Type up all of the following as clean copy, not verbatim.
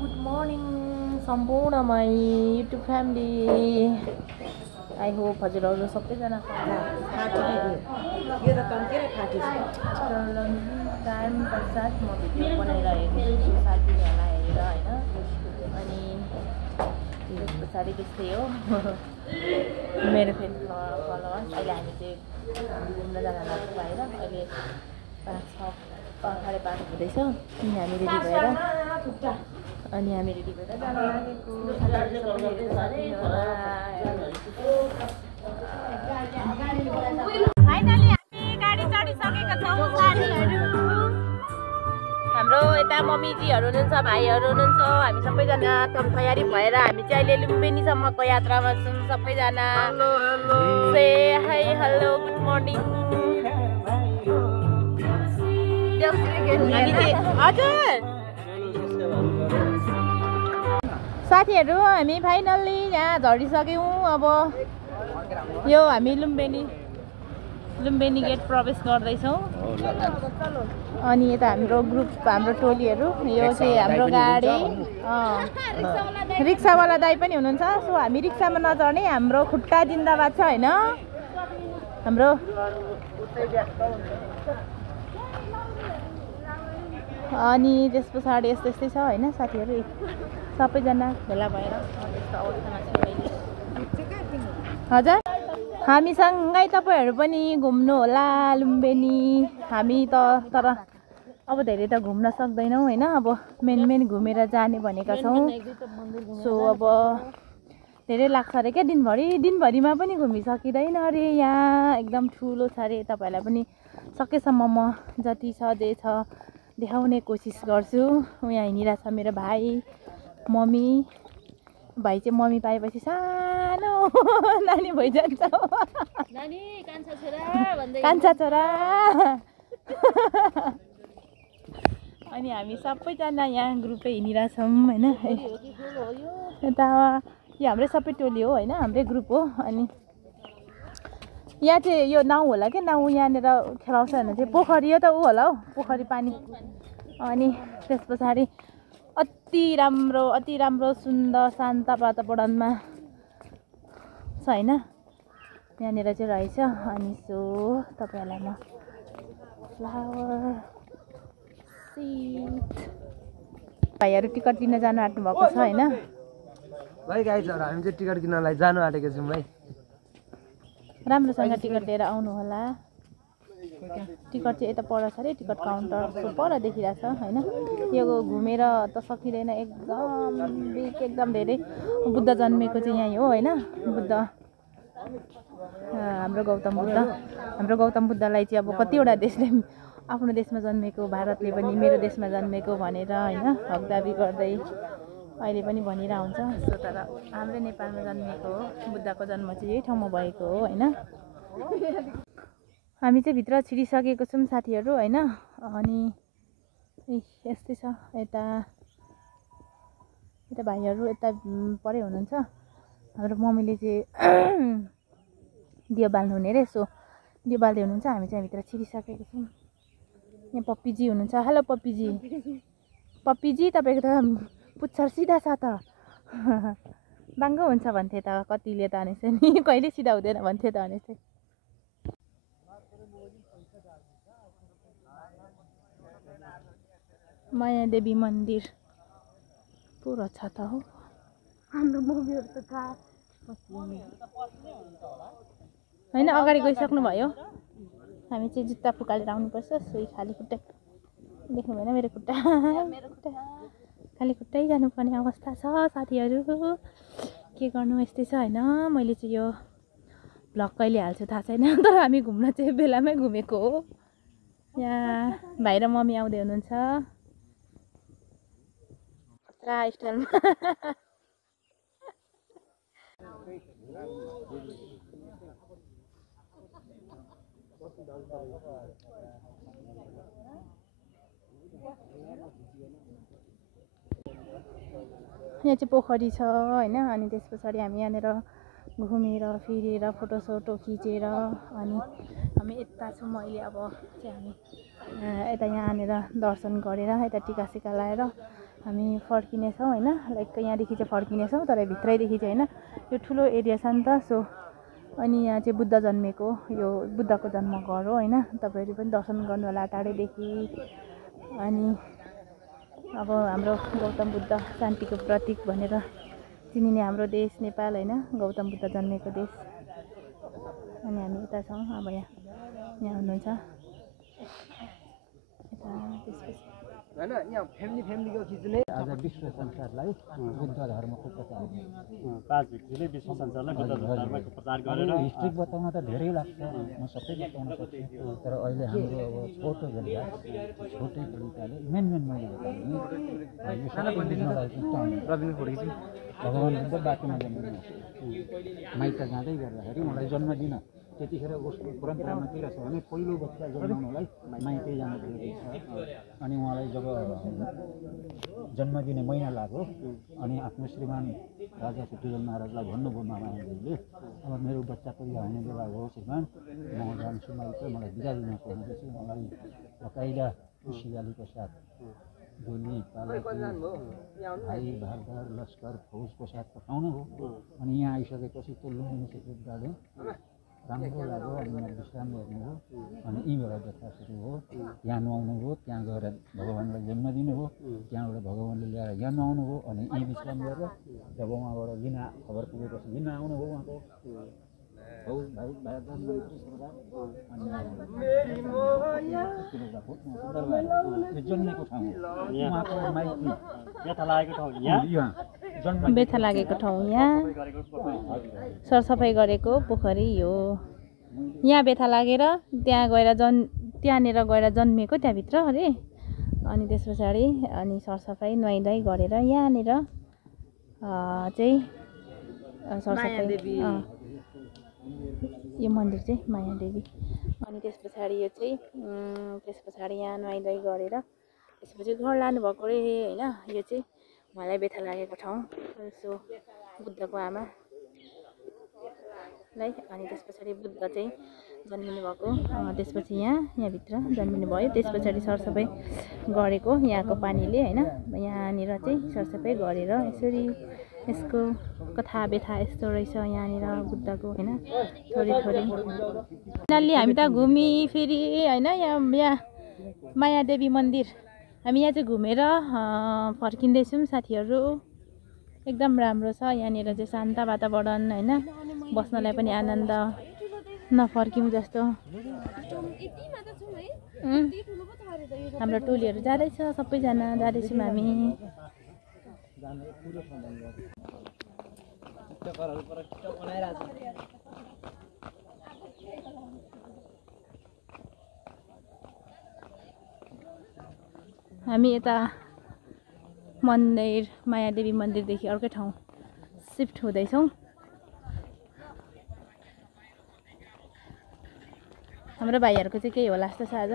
Good morning सम्पूर्ण my YouTube family. I hope हजुरहरू सबैजना टाइम पश्चात म भिडियो बनाइरहेको छु साथीहरूलाई हेरेर होइन। अनि त्यो पछाडि त्यस्तै हो मेरो फेरि फलोवर्स। अहिले हामी चाहिँ घुम्न जान लाग्छौँ बाहिर। अहिले 5:30 हुँदैछ अनि हामी रेडी भएर जान लागेको। फाइनली हामी गाडी चढिसकेका छौँ साथीहरू। हाम्रो यता मम्मीजीहरू हुनुहुन्छ, भाइहरू हुनुहुन्छ, हामी सबैजना तयारी भएर हामी चाहिँ अहिले लुम्बिनीसम्मको यात्रामा छौँ सबैजना। से हाई हेलो गुड मर्निङ। हजुर साथीहरू हामी फाइनल्ली यहाँ झरिसक्यौँ। अब यो हामी लुम्बिनी गेट प्रवेश गर्दैछौँ। अनि यता हाम्रो ग्रुप, हाम्रो टोलीहरू, यो चाहिँ हाम्रो गाडी रिक्सावाला दाइ पनि हुनुहुन्छ। सो हामी रिक्सामा नचढ्ने, हाम्रो खुट्टा जिन्दाबाद छ होइन हाम्रो। अनि त्यस पछाडि यस्तै छ होइन साथीहरू। सबैजना भेला भएर यस्तो अवस्थामा छ अहिले। हजुर हामीसँगै तपाईँहरू पनि घुम्नु होला लुम्बिनी। हामी त तर अब धेरै त घुम्न सक्दैनौँ होइन। अब मेन घुमेर जाने भनेका छौँ। सो अब धेरै लाग्छ अरे क्या, दिनभरिमा पनि घुमिसकिँदैन अरे। यहाँ एकदम ठुलो छ अरे। तपाईँहरूलाई पनि सकेसम्म म जति छ जे छ देखाउने कोसिस गर्छु। यहाँ हिँडिरहेको छ मेरो भाइ, मम्मी। भाइ चाहिँ मम्मी पाएपछि सानो नानी भइजान्छ। कान्छा छोरा। अनि हामी सबैजना यहाँ ग्रुपै हिँडिरहेछौँ होइन। यता यो हाम्रै सबै टोली हो होइन, हाम्रै ग्रुप हो। अनि यहाँ चाहिँ यो नाउ होला क्या, नाउ यहाँनिर खेलाउँछ भने चाहिँ पोखरी हो त ऊ होला हौ, पोखरी पानी। अनि त्यस पछाडि अति राम्रो सुन्दर शान्त वातावरणमा छ होइन यहाँनिर चाहिँ रहेछ। अनि सो तपाईँहरूलाई म फ्लावर सिट भाइहरू टिकट लिन जानु आँट्नु भएको छ होइन। भाइ गाइज हामी चाहिँ टिकट किन्नलाई जानु आँटेको छौँ भाइ। राम्रोसँग टिकट लिएर आउनु होला। टिकट चाहिँ यता पर छ अरे, टिकट काउन्टर पर देखिरहेछ होइन। यो घुमेर त सकिँदैन, एकदम धेरै। बुद्ध जन्मेको चाहिँ यहीँ हो होइन। बुद्ध हाम्रो गौतम बुद्धलाई चाहिँ अब कतिवटा देशले आफ्नो देशमा जन्मेको, भारतले पनि मेरो देशमा जन्मेको भनेर होइन हकदाबी गर्दै अहिले पनि भनिरहेको हुन्छ। सो तर हाम्रो नेपालमा जन्मेको हो, बुद्धको जन्म चाहिँ यही ठाउँमा भएको हो होइन। हामी चाहिँ भित्र छिरिसकेको छौँ साथीहरू होइन। अनि यस्तै छ। यता भाइहरू यता परै हुनुहुन्छ। हाम्रो मम्मीले चाहिँ दियो बाल्नु हुने रे। सो दियो बाल्दै हुनुहुन्छ। हामी चाहिँ भित्र छिरिसकेको छौँ। यहाँ पप्पीजी हुनुहुन्छ। हेलो पप्पीजी। तपाईँको त पुच्छर सिधा छ त। बाङ्गो हुन्छ भन्थे त कतिले त भनेछ नि, कहिले सिधा हुँदैन भन्थे त भनेछ। माया देवी मन्दिर पुरो छ त हो। हाम्रो मम्मीहरू त होइन अगाडि गइसक्नु भयो। हामी चाहिँ जुत्ता फुकालेर आउनुपर्छ। सोही खाली खुट्टै देख्नु भएन मेरो खुट्टा खाली खुट्टै जानुपर्ने अवस्था छ साथीहरू। के गर्नु यस्तै छ होइन। मैले चाहिँ यो भ्लग कहिले हाल्छु थाहा छैन, तर हामी घुम्न चाहिँ बेलामै घुमेको हो। यहाँ भाइ र मम्मी आउँदै हुनुहुन्छ पुरा स्टाइलमा। यहाँ चाहिँ पोखरी छ होइन। अनि त्यस पछाडि हामी यहाँनिर घुमेर फिरेर फोटोसोटो खिचेर अनि हामी यता छौँ अहिले। अब चाहिँ हामी यता यहाँ आनेर दर्शन गरेर यता टिका सिका लगाएर हामी फर्किनेछौँ होइन। लाइक यहाँदेखि चाहिँ फर्किनेछौँ तर भित्रैदेखि चाहिँ होइन, यो ठुलो एरिया छ नि त। सो अनि यहाँ चाहिँ बुद्ध जन्मेको, यो बुद्धको जन्म घर हो होइन। तपाईँहरू पनि दर्शन गर्नु होला टाढैदेखि। अनि अब हाम्रो गौतम बुद्ध शान्तिको प्रतीक भनेर चिनिने हाम्रो देश नेपाल होइन, गौतम बुद्ध जन्मेको देश। अनि हामी यता छौँ, अब यहाँ हुनुहुन्छ यता। त्यसपछि हैन यहाँ फ्यामिलीको खिच्ने आज विश्व संसारलाई बुद्ध धर्मको प्रचार 5 व्यक्तिले विश्व संसारलाई बुद्ध धर्मको प्रचार गरेर हिस्ट्री बताउन त धेरै लाग्छ, म सबै बताउन सक्छु। तर अहिले हाम्रो अब छोटो बेलुका छोटै तरिकाले मेन मैले बताउने यो सबै बुझ्नलाई चाहिँ भगवान् बुद्ध बाटोमा जन्मिनु माइत जाँदै गर्दाखेरि मलाई जन्मदिन त्यतिखेर उसको परम्परामा के रहेछ भने पहिलो बच्चा जन्माउनलाई माइतै जानु परेको छ। अनि उहाँलाई जब जन्म दिने महिना लाग्यो अनि आफ्नो श्रीमान राजा सिद्धिदेव महाराजलाई भन्नुभयो मामाले, अब मेरो बच्चाको यहाँ हुने बेला हो श्रीमान, म जान्छु, मलाई बिदा दिन पर्नेछ, मलाई बकाइदा खुसियालीको साथ गोली पालाकी भाइ भारदार लस्कर फौजको साथ पठाउनु हो। अनि यहाँ आइसकेपछि त्यो लुम्बिनी सेक्रेट गार्डन राम्रो लाग्यो। अनि यहाँ विश्राम गर्नु हो। अनि यहीँबाट यात्रा सुरु हो। यहाँ नुहाउनु हो, त्यहाँ गएर भगवान्लाई जन्म दिनु हो, त्यहाँबाट भगवान्ले ल्याएर यहाँ नुहाउनु हो। अनि यहीँ विश्राम गरेर जब उहाँबाट लिन खबर पुगेपछि लिन आउनु हो उहाँको फौज भाइ भारदार मन्त्री सरदार। अनि जन्मेको ठाउँ उहाँको माइती व्यथा लागेको ठाउँ यहाँ बेथा लागेको ठाउँ, यहाँ सरसफाइ गरेको पोखरी हो। यहाँ बेथा लागेर त्यहाँनिर गएर जन्मेको त्यहाँभित्र अरे। अनि त्यस पछाडि अनि सरसफाइ नुहाइधुवाइ गरेर यहाँनिर चाहिँ सरसफाइ यो मन्दिर चाहिँ माया देवी। अनि त्यस पछाडि यो चाहिँ त्यस पछाडि यहाँ नुहाइधुवाइ गरेर त्यसपछि घर लानुभएको अरे होइन। यो चाहिँ उहाँलाई बेथा लागेको ठाउँ, सो बुद्धको आमालाई। अनि त्यस पछाडि बुद्ध चाहिँ जन्मिनु भएको, त्यसपछि यहाँभित्र जन्मिनु भयो। त्यस पछाडि सरसफाइ गरेको यहाँको पानीले होइन। यहाँनिर चाहिँ सरसफाइ गरेर यसरी यसको कथा व्यथा यस्तो रहेछ यहाँनिर बुद्धको होइन, थोरै थोरै। फाइनल्ली हामी त घुमिफिरी होइन यहाँ माया देवी मन्दिर हामी यहाँ चाहिँ घुमेर फर्किँदैछौँ साथीहरू। एकदम राम्रो छ यहाँनिर चाहिँ, शान्त वातावरण होइन, बस्नलाई पनि आनन्द, नफर्क्यौँ जस्तो। हाम्रो टोलीहरू जाँदैछ, सबैजना जाँदैछौँ हामी। हामी यता मन्दिर मायादेवी मन्दिरदेखि अर्कै ठाउँ सिफ्ट हुँदैछौँ। हाम्रो भाइहरूको चाहिँ केही होला जस्तो छ आज।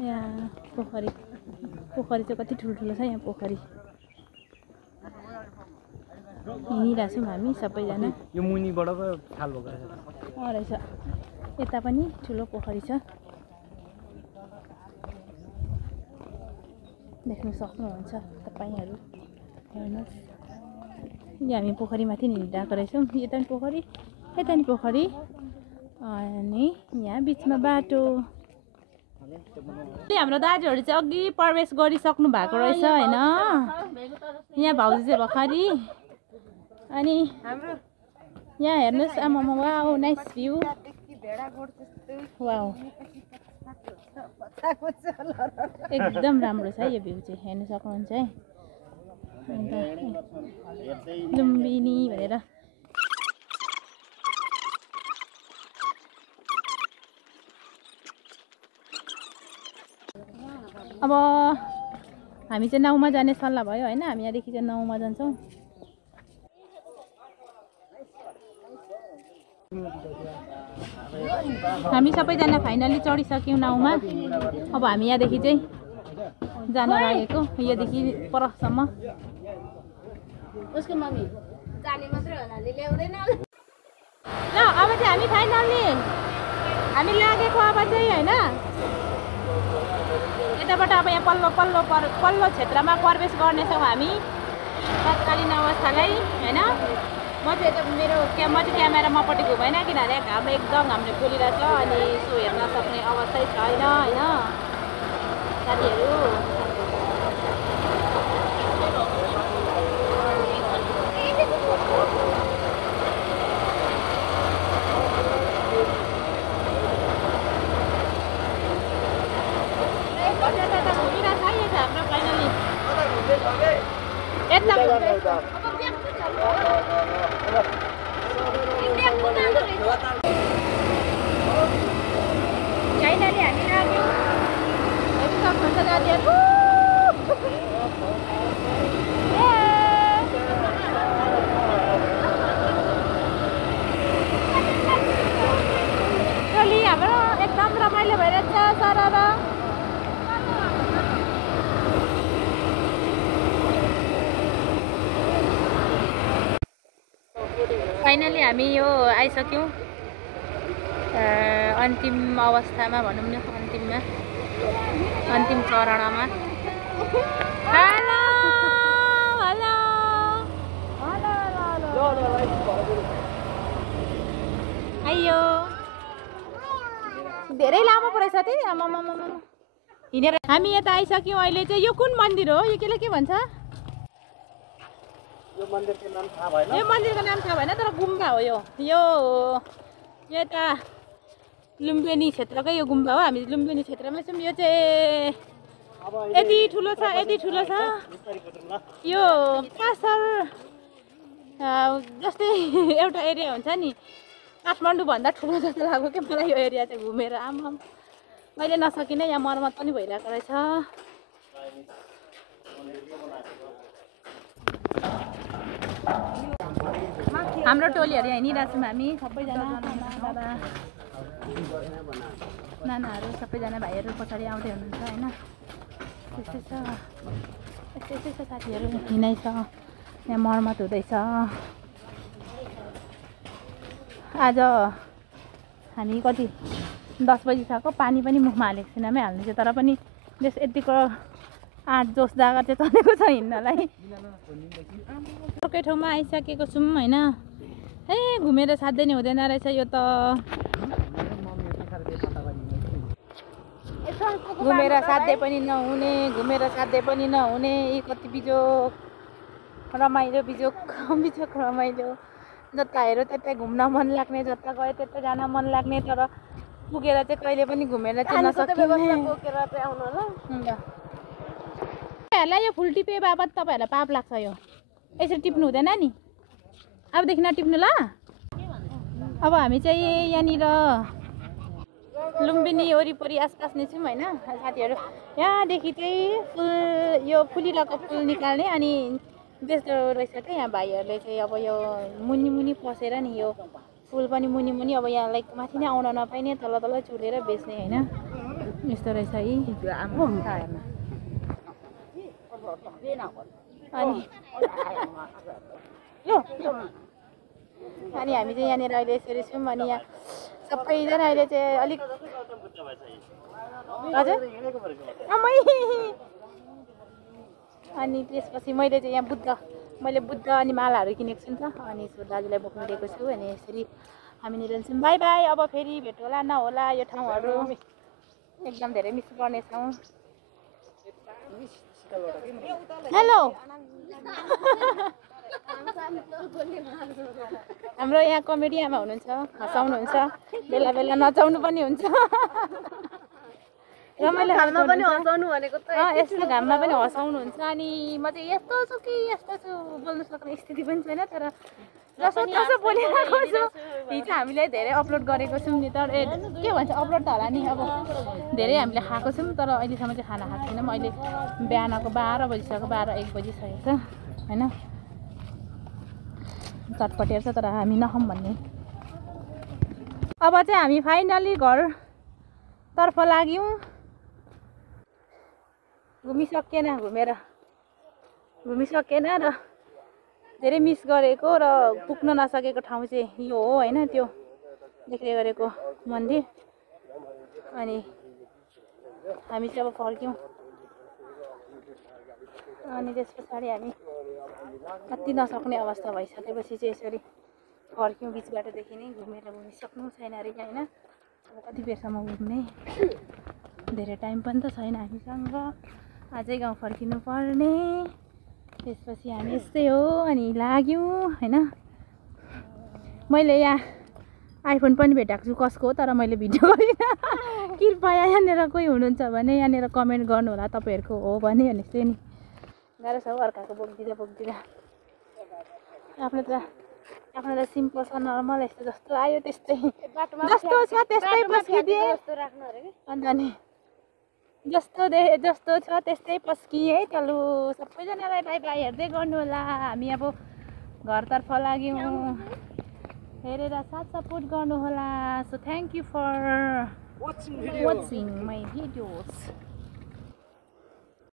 यहाँ पोखरी चाहिँ कति ठुल्ठुलो छ यहाँ पोखरी। हिँडिरहेको छौँ हामी सबैजना। यो मुनिबाट पो खाल भएको रहेछ। यता पनि ठुलो पोखरी छ, देख्न सक्नुहुन्छ तपाईँहरू। हेर्नुहोस् यहाँ हामी पोखरीमाथि हिँडिरहेको रहेछौँ। यता पनि पोखरी, यता पनि पोखरी, अनि यहाँ बिचमा बाटो। हाम्रो दाजुहरू चाहिँ अघि प्रवेश गरिसक्नु भएको रहेछ होइन। यहाँ भाउजू चाहिँ भर्खरै। अनि यहाँ हेर्नुहोस्, आमामा वाउ नाइस भ्यू, वाउ एकदम राम्रो छ यो भ्यू चाहिँ, हेर्न सक्नुहुन्छ है। अन्त लुम्बिनी भनेर अब हामी चाहिँ नाउँमा जाने सल्लाह भयो होइन। हामी यहाँदेखि चाहिँ नाउँमा जान्छौँ। हामी सबैजना फाइनली चढिसक्यौँ नाउँमा। अब हामी यहाँदेखि चाहिँ जान लागेको, यहाँदेखि परसम्म। उसको मम्मी जाने मात्रै होला, ल्याउँदैन ल। अब चाहिँ हामी फाइनली हामी लागेको अब चाहिँ होइन। यहाँबाट अब यहाँ पल्लो क्षेत्रमा प्रवेश गर्नेछौँ हामी तत्कालीन अवस्थालाई होइन। म चाहिँ क्यामेरा मपट्टि घुमेन किनभने घाम एकदम घामले पोलिरहेछ अनि यसो हेर्न सक्ने अवस्थै छैन होइन साथीहरू। Finally, हामी लाग्यो हेर्नु सक्नुहुन्छ दाजुहरू। टोली हाम्रो एकदम रमाइलो भइरहेछ सरर। फाइनली हामी यो आइसक्यौँ अन्तिम अवस्थामा भनौँ न, अन्तिम चरणमा। हेलो हेलो आइयो धेरै लामो परेछ त्यही आमामा हिँडेर हामी यता आइसक्यौँ। अहिले चाहिँ यो कुन मन्दिर हो? यो के भन्छ? यो मन्दिरको नाम थाहा भएन तर गुम्बा हो यो यता लुम्बिनी क्षेत्रकै यो गुम्बा हो। हामी लुम्बिनी क्षेत्रमा छौँ। यो चाहिँ यति ठुलो छ यो पासर जस्तै एउटा एरिया हुन्छ नि, काठमाडौँ भन्दा ठुलो जस्तो लाग्यो क्या मलाई यो एरिया चाहिँ घुमेर। आमा मैले नसकिनँ, यहाँ मर्मत पनि भइरहेको रहेछ। हाम्रो टोलीहरू यहाँ हिँडिरहेको छौँ हामी सबैजना, बाबा नानाहरू सबैजना भाइहरू पछाडि आउँदै हुनुहुन्छ होइन। त्यस्तै छ साथीहरू, हिँडाइ छ, यहाँ मर्मत हुँदैछ। आज हामी कति 10 बजीसम्म पानी पनि मुखमा हालेको छैनमै हाल्नु चाहिँ, तर पनि त्यस यतिको आँट जोस जाँगर चाहिँ चलेको छ हिँड्नलाई। अर्कै ठाउँमा आइसकेको छौँ होइन। घुमेर साध्यै नै हुँदैन रहेछ यो त, घुमेर साध्यै पनि नहुने यी कति बिजोक रमाइलो बिजोक रमाइलो। जता हेऱ्यो त्यतै घुम्न मन लाग्ने, जता गयो त्यतै जान मन लाग्ने, तर पुगेर चाहिँ कहिले पनि घुमेर चाहिँ नसकिने। तपाईँहरूलाई यो फुल टिपे बाबत तपाईँहरूलाई पाप लाग्छ, यो यसरी टिप्नु हुँदैन नि, अबदेखि नटिप्नु ल। अब हामी चाहिँ यहाँनिर लुम्बिनी वरिपरि आसपास नै छौँ होइन साथीहरू। यहाँदेखि चाहिँ फुल यो फुलिरहेको फुल निकाल्ने अनि बेच्दो रहेछ क्या यहाँ भाइहरूले चाहिँ। अब यो मुनि पसेर नि यो फुल पनि मुनि अब यहाँ लाइक माथि नै आउन नपाइने, तल चुलेर बेच्ने होइन, यस्तो रहेछ है। अनि हामी चाहिँ यहाँनिर अहिले यसरी छौँ। अनि यहाँ सबैजना अहिले चाहिँ अलिक हजुर अनि त्यसपछि मैले चाहिँ यहाँ बुद्ध अनि मालाहरू किनेको छु नि त, अनि यसो दाजुलाई बोक्नु दिएको छु। अनि यसरी हामी निरन्छौँ। बाई बाई, अब फेरि भेट होला नहोला, यो ठाउँहरू एकदम धेरै मिस गर्नेछौँ। हेलो हाम्रो यहाँ कमेडी आमा हुनुहुन्छ, हँसाउनुहुन्छ, बेला बेला नचाउनु पनि हुन्छ। रमाइलो घाममा पनि हँसाउनु भनेको त यस्तो घाममा पनि हँसाउनुहुन्छ। अनि म चाहिँ यस्तो छु कि यस्तो छु बोल्नु सक्ने स्थिति पनि छैन, तर जसो बोलिरहेको छु। हिजो हामीले धेरै अपलोड गरेको छौँ नि, तर के भन्छ अपलोड त होला नि, अब धेरै हामीले खाएको छौँ तर अहिलेसम्म चाहिँ खाना खाएको छैनौँ। अहिले बिहानको 12 बजीसक्यो, 12-1 बजिसकेको छ होइन। चटपटेर छ तर हामी नखाऊँ भन्ने। अब चाहिँ हामी फाइनली घरतर्फ लाग्यौँ। घुमिसकेन र धेरै मिस गरेको र पुग्न नसकेको ठाउँ चाहिँ यो हो होइन, त्यो देख्दै गरेको मन्दिर। अनि हामी चाहिँ अब फर्क्यौँ। अनि त्यस पछाडि हामी कति नसक्ने अवस्था भइसकेपछि चाहिँ यसरी फर्क्यौँ बिचबाटोदेखि नै घुमेर घुमिसक्नु छैन अरे होइन अब कति बेरसम्म घुम्ने धेरै टाइम पनि त छैन हामीसँग अझै गाउँ फर्किनु पर्ने त्यसपछि हामी यस्तै हो अनि लाग्यौँ होइन मैले यहाँ आइफोन पनि भेटाएको छु कसको हो तर मैले भिडियो गरिनँ कृपया यहाँनिर कोही हुनुहुन्छ भने यहाँनिर कमेन्ट गर्नु होला तपाईँहरूको हो भने चाहिँ नि गाह्रो छ अर्काको बोक्दिँदा आफ्नो त सिम्पल छ नर्मल यस्तो जस्तो आयो त्यस्तै जस्तो छ त्यस्तै पस्किदिए अन्त नि जस्तो छ त्यस्तै पस्किए चलु सबैजनालाई बाई बाई हेर्दै गर्नु होला हामी अब घरतर्फ लाग्यौँ हेरेर साथ सपोर्ट गर्नु होला so thank you for watching my videos